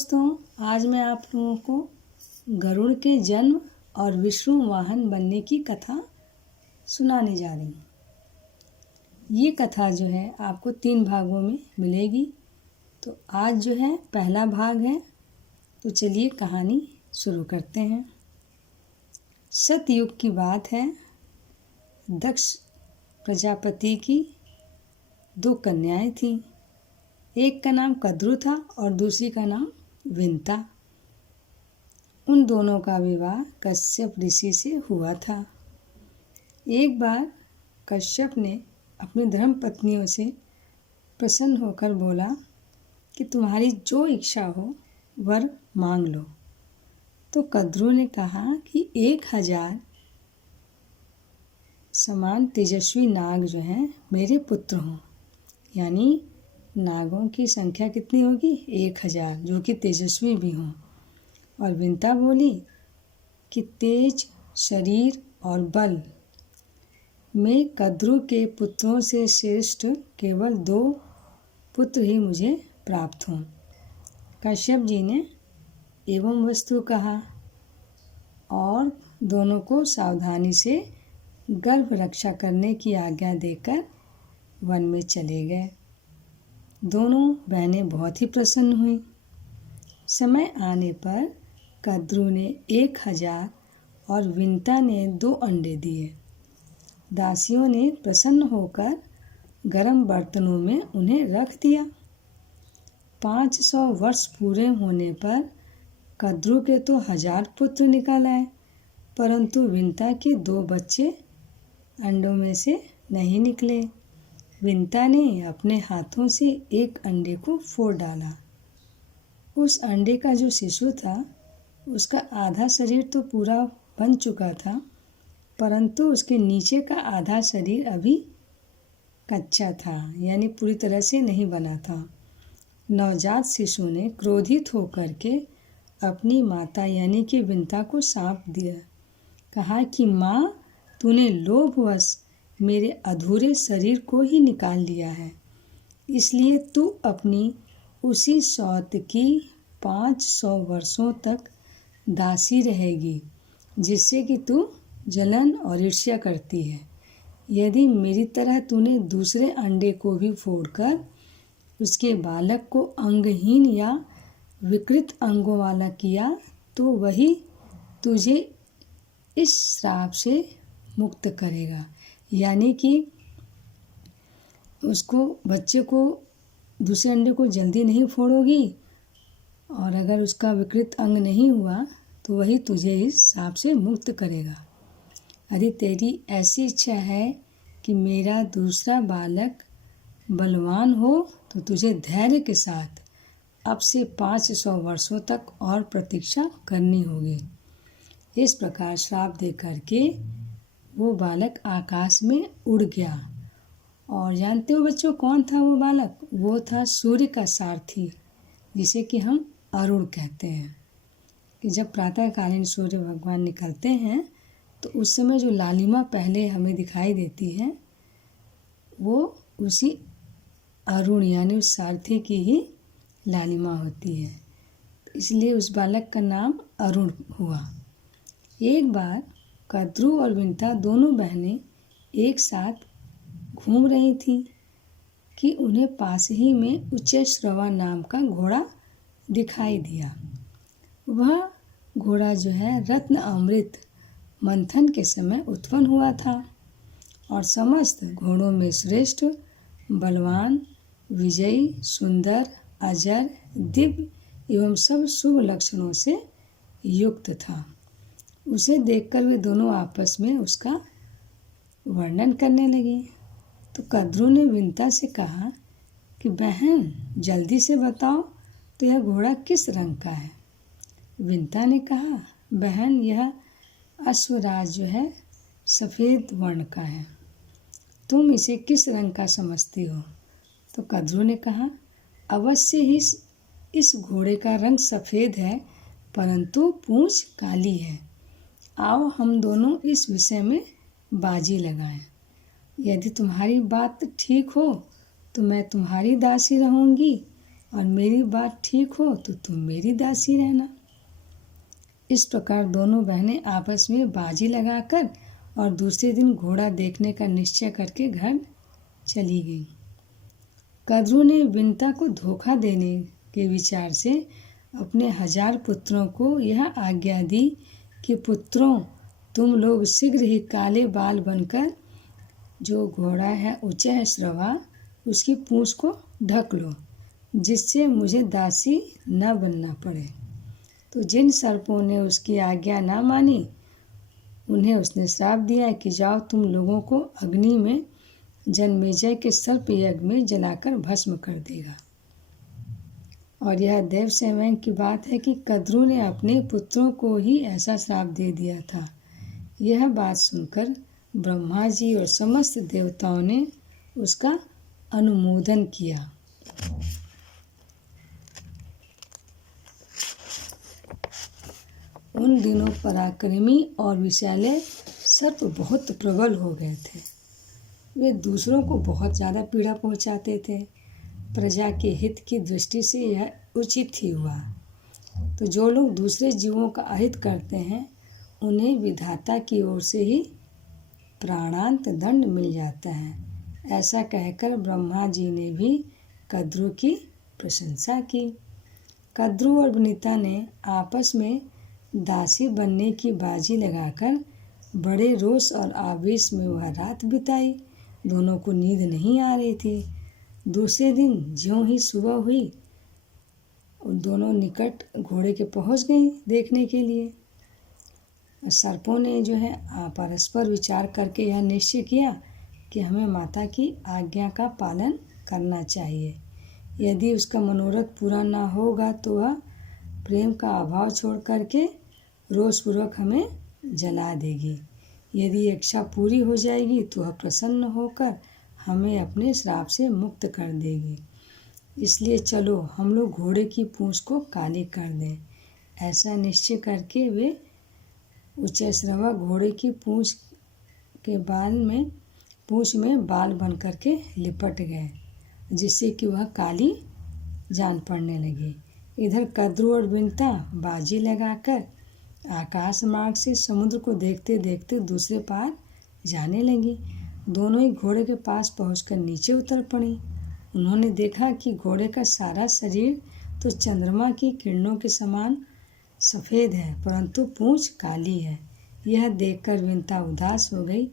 दोस्तों, आज मैं आप लोगों को गरुड़ के जन्म और विष्णु वाहन बनने की कथा सुनाने जा रही हूँ। ये कथा जो है आपको 3 भागों में मिलेगी। तो आज जो है पहला भाग है, तो चलिए कहानी शुरू करते हैं। सतयुग की बात है। दक्ष प्रजापति की 2 कन्याएं थीं। एक का नाम कद्रु था और दूसरी का नाम विंता। उन दोनों का विवाह कश्यप ऋषि से हुआ था। एक बार कश्यप ने अपनी धर्मपत्नियों से प्रसन्न होकर बोला कि तुम्हारी जो इच्छा हो वर मांग लो। तो कद्रु ने कहा कि 1000 समान तेजस्वी नाग जो हैं मेरे पुत्र हों, यानी नागों की संख्या कितनी होगी? 1000, जो कि तेजस्वी भी हों। और विंता बोली कि तेज शरीर और बल में कद्रु के पुत्रों से श्रेष्ठ केवल 2 पुत्र ही मुझे प्राप्त हों। कश्यप जी ने एवं वस्तु कहा और दोनों को सावधानी से गर्भ रक्षा करने की आज्ञा देकर वन में चले गए। दोनों बहनें बहुत ही प्रसन्न हुईं। समय आने पर कद्रु ने 1000 और विंता ने 2 अंडे दिए। दासियों ने प्रसन्न होकर गर्म बर्तनों में उन्हें रख दिया। 500 वर्ष पूरे होने पर कद्रु के तो 1000 पुत्र निकल आए, परंतु विंता के 2 बच्चे अंडों में से नहीं निकले। विंता ने अपने हाथों से एक अंडे को फोड़ डाला। उस अंडे का जो शिशु था उसका आधा शरीर तो पूरा बन चुका था, परंतु उसके नीचे का आधा शरीर अभी कच्चा था, यानी पूरी तरह से नहीं बना था। नवजात शिशु ने क्रोधित होकर के अपनी माता यानी कि विंता को शाप दिया। कहा कि माँ, तूने लोभवश मेरे अधूरे शरीर को ही निकाल लिया है, इसलिए तू अपनी उसी सौत की 500 वर्षों तक दासी रहेगी, जिससे कि तू जलन और ईर्ष्या करती है। यदि मेरी तरह तूने दूसरे अंडे को भी फोड़कर उसके बालक को अंगहीन या विकृत अंगों वाला किया, तो वही तुझे इस श्राप से मुक्त करेगा। यानी कि उसको बच्चे को दूसरे अंडे को जल्दी नहीं फोड़ोगी, और अगर उसका विकृत अंग नहीं हुआ तो वही तुझे इस श्राप से मुक्त करेगा। यदि तेरी ऐसी इच्छा है कि मेरा दूसरा बालक बलवान हो, तो तुझे धैर्य के साथ अब से 500 वर्षों तक और प्रतीक्षा करनी होगी। इस प्रकार श्राप दे करके वो बालक आकाश में उड़ गया। और जानते हो बच्चों, कौन था वो बालक? वो था सूर्य का सारथी, जिसे कि हम अरुण कहते हैं। कि जब प्रातःकालीन सूर्य भगवान निकलते हैं तो उस समय जो लालिमा पहले हमें दिखाई देती है, वो उसी अरुण यानी उस सारथी की ही लालिमा होती है। इसलिए उस बालक का नाम अरुण हुआ। एक बार कद्रु और विंता दोनों बहनें एक साथ घूम रही थीं कि उन्हें पास ही में उच्चैश्रवा नाम का घोड़ा दिखाई दिया। वह घोड़ा जो है रत्न अमृत मंथन के समय उत्पन्न हुआ था और समस्त घोड़ों में श्रेष्ठ, बलवान, विजयी, सुंदर, अजर, दिव्य एवं सब शुभ लक्षणों से युक्त था। उसे देखकर वे दोनों आपस में उसका वर्णन करने लगे। तो कद्रु ने विंता से कहा कि बहन, जल्दी से बताओ तो यह घोड़ा किस रंग का है? विंता ने कहा, बहन, यह अश्वराज जो है सफ़ेद वर्ण का है। तुम इसे किस रंग का समझती हो? तो कद्रु ने कहा, अवश्य ही इस घोड़े का रंग सफ़ेद है, परंतु पूंछ काली है। आओ हम दोनों इस विषय में बाजी लगाएं। यदि तुम्हारी बात ठीक हो तो मैं तुम्हारी दासी रहूंगी, और मेरी बात ठीक हो तो तुम मेरी दासी रहना। इस प्रकार दोनों बहनें आपस में बाजी लगाकर और दूसरे दिन घोड़ा देखने का निश्चय करके घर चली गई। कद्रू ने विंता को धोखा देने के विचार से अपने 1000 पुत्रों को यह आज्ञा दी कि पुत्रों, तुम लोग शीघ्र ही काले बाल बनकर जो घोड़ा है उच्चैःश्रवा उसकी पूंछ को ढक लो, जिससे मुझे दासी न बनना पड़े। तो जिन सर्पों ने उसकी आज्ञा न मानी उन्हें उसने श्राप दिया कि जाओ, तुम लोगों को अग्नि में जन्मेजय के सर्प यज्ञ में जलाकर भस्म कर देगा। और यह देव सेवैन की बात है कि कद्रू ने अपने पुत्रों को ही ऐसा श्राप दे दिया था। यह बात सुनकर ब्रह्मा जी और समस्त देवताओं ने उसका अनुमोदन किया। उन दिनों पराक्रमी और विषैले सर्प बहुत प्रबल हो गए थे। वे दूसरों को बहुत ज़्यादा पीड़ा पहुंचाते थे। प्रजा के हित की दृष्टि से यह उचित ही हुआ। तो जो लोग दूसरे जीवों का अहित करते हैं उन्हें विधाता की ओर से ही प्राणांत दंड मिल जाता है। ऐसा कहकर ब्रह्मा जी ने भी कद्रू की प्रशंसा की। कद्रू और वनिता ने आपस में दासी बनने की बाजी लगाकर बड़े रोष और आवेश में वह रात बिताई। दोनों को नींद नहीं आ रही थी। दूसरे दिन ज्यों ही सुबह हुई दोनों निकट घोड़े के पहुंच गई देखने के लिए। सर्पों ने जो है परस्पर विचार करके यह निश्चय किया कि हमें माता की आज्ञा का पालन करना चाहिए। यदि उसका मनोरथ पूरा ना होगा तो वह प्रेम का अभाव छोड़ करके रोषपूर्वक हमें जला देगी। यदि इच्छा पूरी हो जाएगी तो वह प्रसन्न होकर हमें अपने श्राप से मुक्त कर देगी। इसलिए चलो हम लोग घोड़े की पूंछ को काली कर दें। ऐसा निश्चय करके वे उच्चैःश्रवा घोड़े की पूंछ में बाल बन करके लिपट गए, जिससे कि वह काली जान पड़ने लगी। इधर कद्रू और विंता बाजी लगाकर आकाश मार्ग से समुद्र को देखते देखते दूसरे पार जाने लगी। दोनों ही घोड़े के पास पहुंचकर नीचे उतर पड़ी। उन्होंने देखा कि घोड़े का सारा शरीर तो चंद्रमा की किरणों के समान सफ़ेद है, परंतु पूंछ काली है। यह देखकर विंता उदास हो गई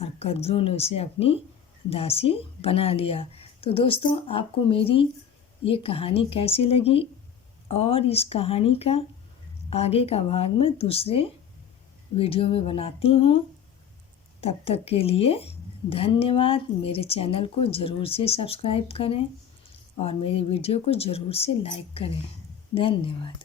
और कद्रू ने उसे अपनी दासी बना लिया। तो दोस्तों, आपको मेरी ये कहानी कैसी लगी और इस कहानी का आगे का भाग मैं दूसरे वीडियो में बनाती हूँ। तब तक के लिए धन्यवाद। मेरे चैनल को ज़रूर से सब्सक्राइब करें और मेरे वीडियो को ज़रूर से लाइक करें। धन्यवाद।